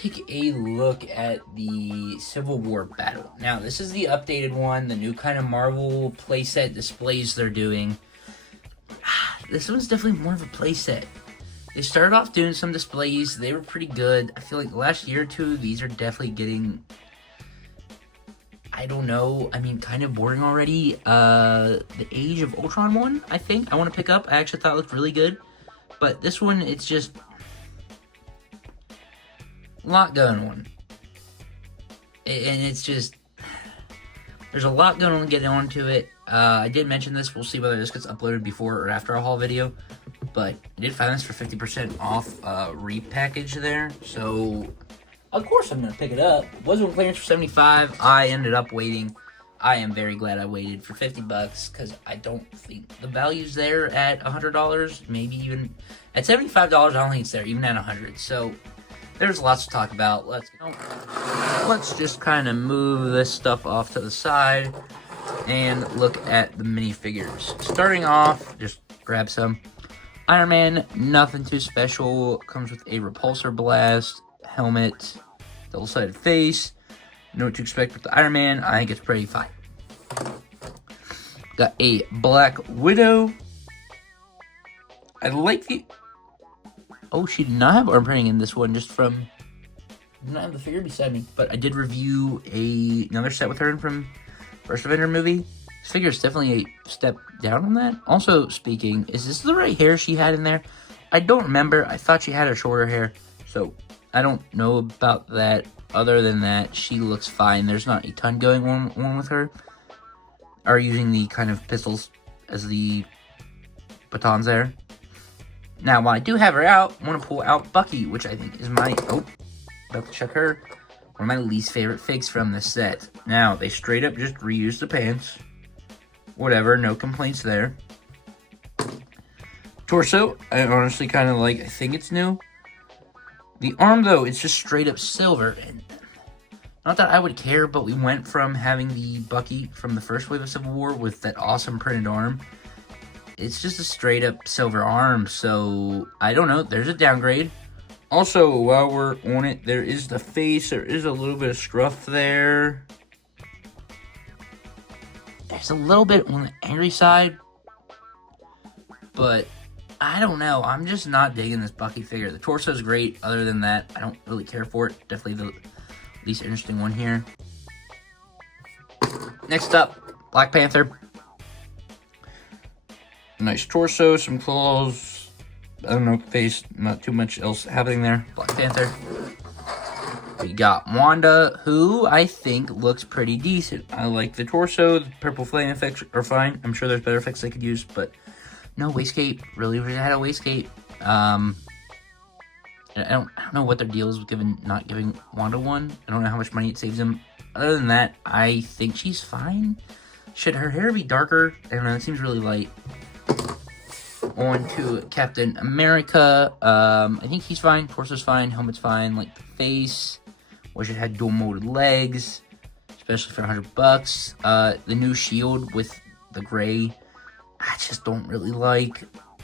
take a look at the Civil War battle. Now, this is the updated one, the new kind of Marvel playset displays they're doing. This one's definitely more of a playset. They started off doing some displays. They were pretty good. I feel like the last year or two, these are definitely getting, I don't know, kind of boring already. The Age of Ultron one, I think, I want to pick up. I actually thought it looked really good. But this one, it's just a lot going on. And it's just, there's a lot going on to get onto it. I did mention this. We'll see whether this gets uploaded before or after a haul video. But I did find this for 50% off repackage there. So, of course I'm going to pick it up. It was on clearance for $75. I ended up waiting. I am very glad I waited for $50 because I don't think the value's there at $100. Maybe even at $75, I don't think it's there, even at $100. So, there's lots to talk about. Let's just kind of move this stuff off to the side and look at the minifigures. Starting off, just grab some. Iron Man, nothing too special. Comes with a repulsor blast, helmet, double-sided face. Know what to expect with the Iron Man. I think it's pretty fine. Got a Black Widow. I like the... Oh, she did not have arm printing in this one, just from... I did not have the figure beside me, but I did review another set with her from First Avenger movie. This figure is definitely a step down on that. Also speaking, is this the right hair she had in there? I don't remember. I thought she had a shorter hair, so I don't know about that. Other than that, she looks fine. There's not a ton going on with her. Are using the kind of pistols as the batons there. Now, while I do have her out, I want to pull out Bucky, which I think is my... Oh, about to check her. One of my least favorite figs from this set. Now, they straight up just reused the pants. Whatever, no complaints there. Torso, I honestly kind of like. I think it's new. The arm, though, it's just straight up silver. And not that I would care, but we went from having the Bucky from the first wave of Civil War with that awesome printed arm. It's just a straight up silver arm, so I don't know. There's a downgrade. Also, while we're on it, there is the face. There is a little bit of scruff there. There's a little bit on the angry side, but I don't know. I'm just not digging this Bucky figure. The torso is great. Other than that, I don't really care for it. Definitely the least interesting one here. Next up, Black Panther. Nice torso, some claws. I don't know, face, not too much else happening there. Black Panther. We got Wanda, who I think looks pretty decent. I like the torso. The purple flame effects are fine. I'm sure there's better effects they could use, but no waistcape. Really wish I had a waistcape. I don't know what their deal is with not giving Wanda one. I don't know how much money it saves them. Other than that, I think she's fine. Should her hair be darker? I don't know. It seems really light. On to Captain America. I think he's fine. Torso's fine. Helmet's fine. Like the face. Wish it had dual molded legs, especially for $100. The new shield with the gray, I just don't really like.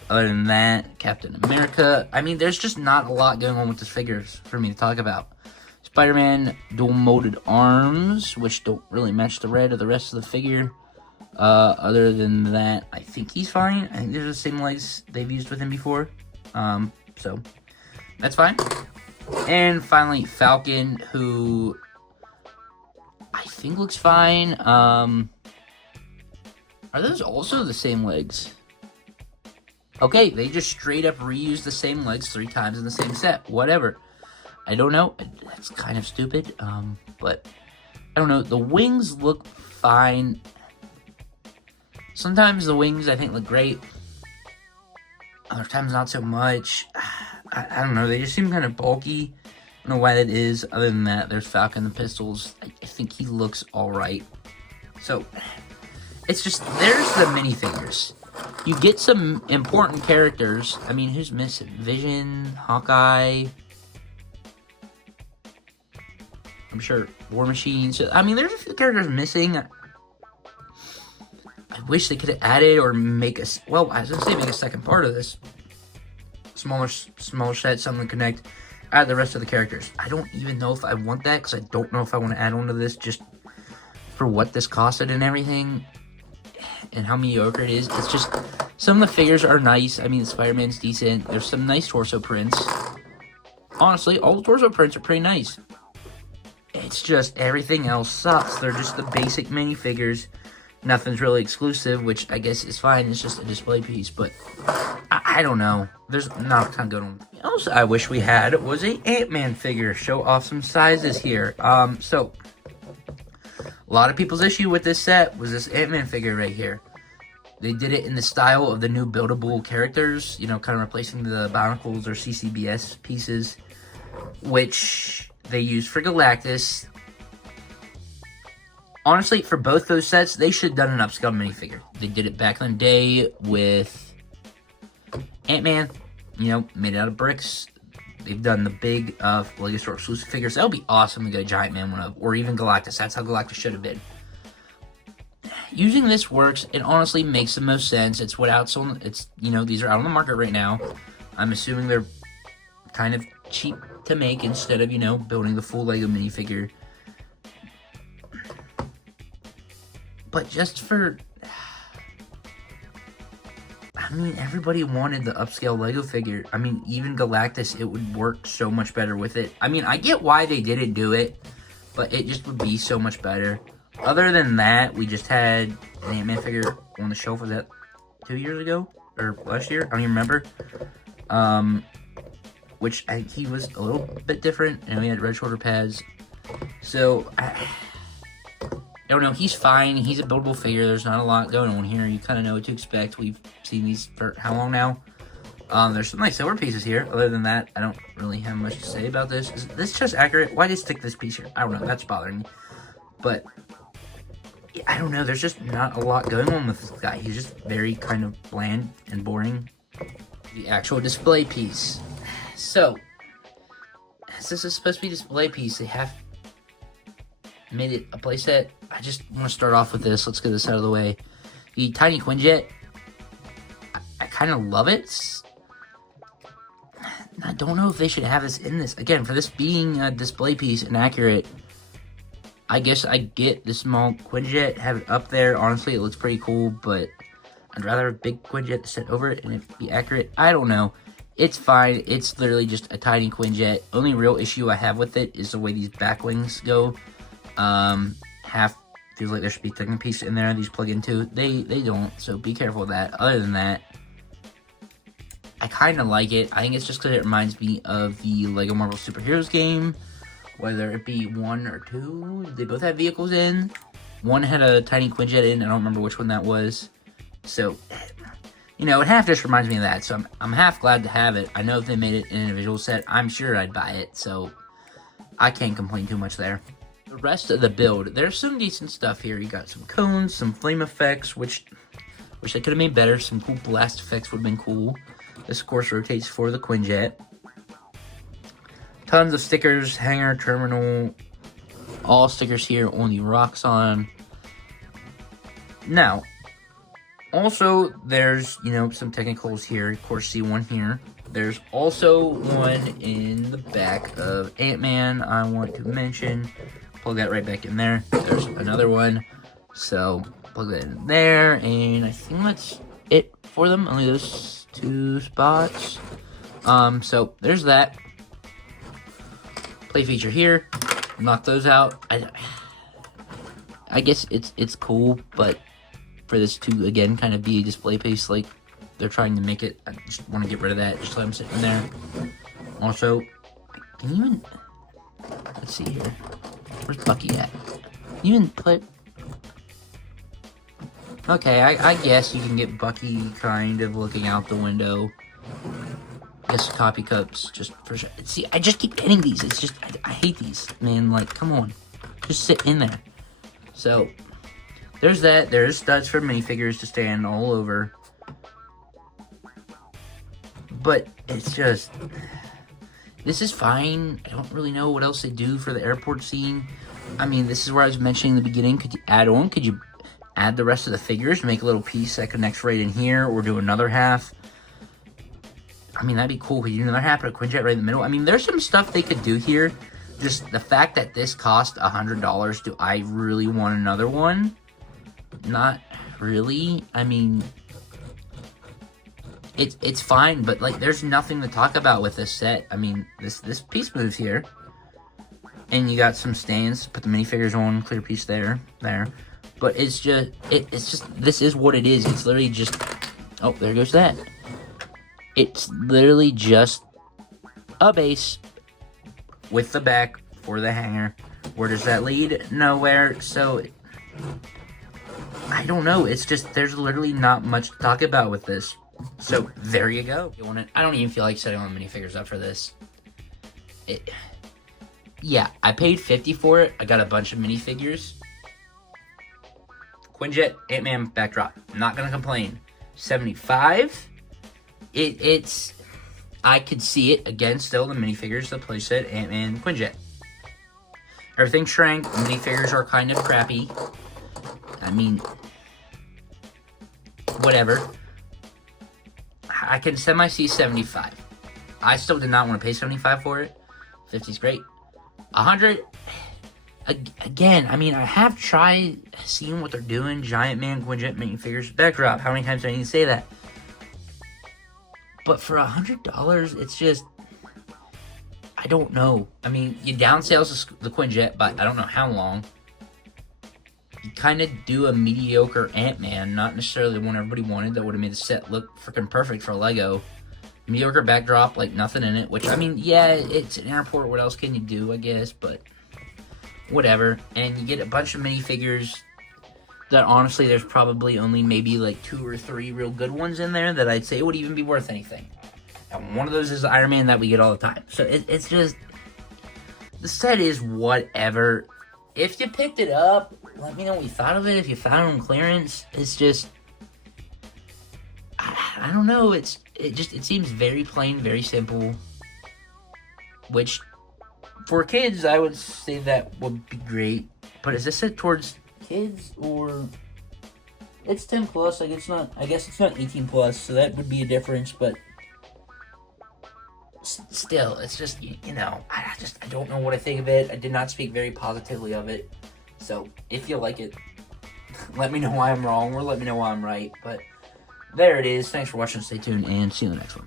Other than that, Captain America. There's just not a lot going on with this figures for me to talk about. Spider-Man, dual molded arms, which don't really match the red of the rest of the figure. Other than that, I think he's fine. I think they're the same legs they've used with him before. So that's fine. And finally, Falcon, who I think looks fine. Are those also the same legs? Okay, they just straight up reused the same legs 3 times in the same set. Whatever. I don't know. That's kind of stupid. But I don't know. The wings look fine. Sometimes the wings, I think, look great. Other times, not so much. I don't know. They just seem kind of bulky. I don't know why that is. Other than that, there's Falcon the pistols. I think he looks alright. So, it's just, there's the minifigures. You get some important characters. Who's missing? Vision, Hawkeye. I'm sure War Machine. So, there's a few characters missing. I wish they could have added or make a... Well, I was going to say make a second part of this. Smaller set, something to connect. add the rest of the characters. I don't even know if I want that, because I don't know if I want to add on to this just for what this costed and everything, and how mediocre it is. It's just, some of the figures are nice. I mean, Spider-Man's decent. There's some nice torso prints. Honestly, all the torso prints are pretty nice. It's just everything else sucks. They're just the basic minifigures. Nothing's really exclusive, which I guess is fine. It's just a display piece, but I don't know. There's not a ton going on. Else I wish we had was a Ant-Man figure. Show off some sizes here. So a lot of people's issue with this set was this Ant-Man figure right here. They did it in the style of the new buildable characters, you know, kind of replacing the Bionicles or CCBS pieces, which they used for Galactus. Honestly, for both those sets, they should have done an upscale minifigure. They did it back in the day with Ant-Man, you know, made out of bricks. They've done the big Lego Store exclusive figures. That would be awesome to get a Giant Man one of, or even Galactus. That's how Galactus should have been. Using this works. It honestly makes the most sense. It's what out, so it's, you know, these are out on the market right now. I'm assuming they're kind of cheap to make instead of, you know, building the full Lego minifigure. But just for, I mean, everybody wanted the upscale Lego figure. I mean, even Galactus, it would work so much better with it. I mean, I get why they didn't do it, but it just would be so much better. Other than that, we just had an Ant-Man figure on the shelf. Was that 2 years ago? Or last year? I don't even remember. Which he was a little bit different, and we had red shoulder pads. So, I don't know. He's fine. He's a buildable figure. There's not a lot going on here. You kind of know what to expect. We've seen these for how long now? There's some nice silver pieces here. Other than that, I don't really have much to say about this. Is this just accurate? Why did they stick this piece here? I don't know. That's bothering me. But I don't know. There's just not a lot going on with this guy. He's just very kind of bland and boring. The actual display piece. So, as this is supposed to be a display piece, they have made it a playset. I just want to start off with this. Let's get this out of the way. The Tiny Quinjet. I kind of love it. I don't know if they should have this in this. Again, for this being a display piece and accurate, I guess I get the small Quinjet, have it up there. Honestly, it looks pretty cool, but I'd rather have a big Quinjet to sit over it and it be accurate. I don't know. It's fine. It's literally just a tiny Quinjet. Only real issue I have with it is the way these back wings go. Half feels like there should be a second piece in there. These plug into. They don't, so be careful of that. Other than that, I kind of like it. I think it's just because it reminds me of the Lego Marvel Superheroes game. Whether it be 1 or 2, they both have vehicles in. One had a tiny Quinjet in. I don't remember which one that was. So, you know, it half just reminds me of that. So I'm half glad to have it. I know if they made it in an individual set, I'm sure I'd buy it. So I can't complain too much there. The rest of the build, there's some decent stuff here. You got some cones, some flame effects, which they could have made better. Some cool blast effects would have been cool. This, of course, rotates for the Quinjet. Tons of stickers, hanger, terminal, all stickers here on the Roxxon. Now, also, there's, you know, some technicals here. Of course, see one here. There's also one in the back of Ant-Man I want to mention. Plug that right back in there. There's another one. So, plug that in there. And I think that's it for them. Only those 2 spots. So, there's that. Play feature here. Knock those out. I guess it's cool, but for this to, again, kind of be a display piece like they're trying to make it, I just want to get rid of that. Just let them sit in there. Also, can you even, let's see here. Where's Bucky at? Can you even put, okay, I guess you can get Bucky kind of looking out the window. I guess copy cups, just for sure. See, I just keep getting these. It's just, I hate these, man. Like, come on. Just sit in there. So, there's that. There's studs for minifigures to stand all over. But, it's just, this is fine. I don't really know what else they do for the airport scene. I mean, this is where I was mentioning in the beginning. Could you add on? Could you add the rest of the figures? Make a little piece that connects right in here, or do another half? I mean, that'd be cool. Because you never have to put a Quinjet right in the middle. I mean, there's some stuff they could do here. Just the fact that this cost $100, do I really want another one? Not really. I mean, it's fine, but like, there's nothing to talk about with this set. I mean, this piece moves here, and you got some stands. Put the minifigures on, clear piece there. But it's just this is what it is. It's literally just, oh, there goes that. It's literally just a base with the back for the hanger. Where does that lead? Nowhere. So I don't know. It's just, there's literally not much to talk about with this. So there you go. I don't even feel like setting all the minifigures up for this. Yeah, I paid $50 for it. I got a bunch of minifigures. Quinjet, Ant-Man backdrop. Not gonna complain. $75. It's. I could see it again. Still, the minifigures, the playset, Ant-Man, Quinjet. Everything shrank. Minifigures are kind of crappy. I mean, whatever. I can semi-see 75. I still did not want to pay 75 for it. 50 is great. 100. Again, I mean, I have tried seeing what they're doing. Giant Man, Quinjet, minifigures, backdrop. How many times do I need to say that? But for $100, it's just, I don't know. I mean, you downsales the Quinjet, but I don't know how long. You kind of do a mediocre Ant-Man, not necessarily the one everybody wanted that would have made the set look freaking perfect for Lego. Mediocre backdrop, like nothing in it, which, I mean, yeah, it's an airport. What else can you do, I guess, but whatever. And you get a bunch of minifigures that, honestly, there's probably only maybe like 2 or 3 real good ones in there that I'd say would even be worth anything. And one of those is the Iron Man that we get all the time. So it's just, the set is whatever. If you picked it up, let me know what you thought of it. If you found it on clearance, it's just, I don't know. It seems very plain, very simple. Which, for kids, I would say that would be great. But is this set towards kids, or it's 10 plus? Like, it's not. I guess it's not 18 plus, so that would be a difference. But still, it's just, you know, I don't know what I think of it. I did not speak very positively of it. So if you like it, let me know why I'm wrong, or let me know why I'm right. But there it is. Thanks for watching. Stay tuned, and see you in the next one.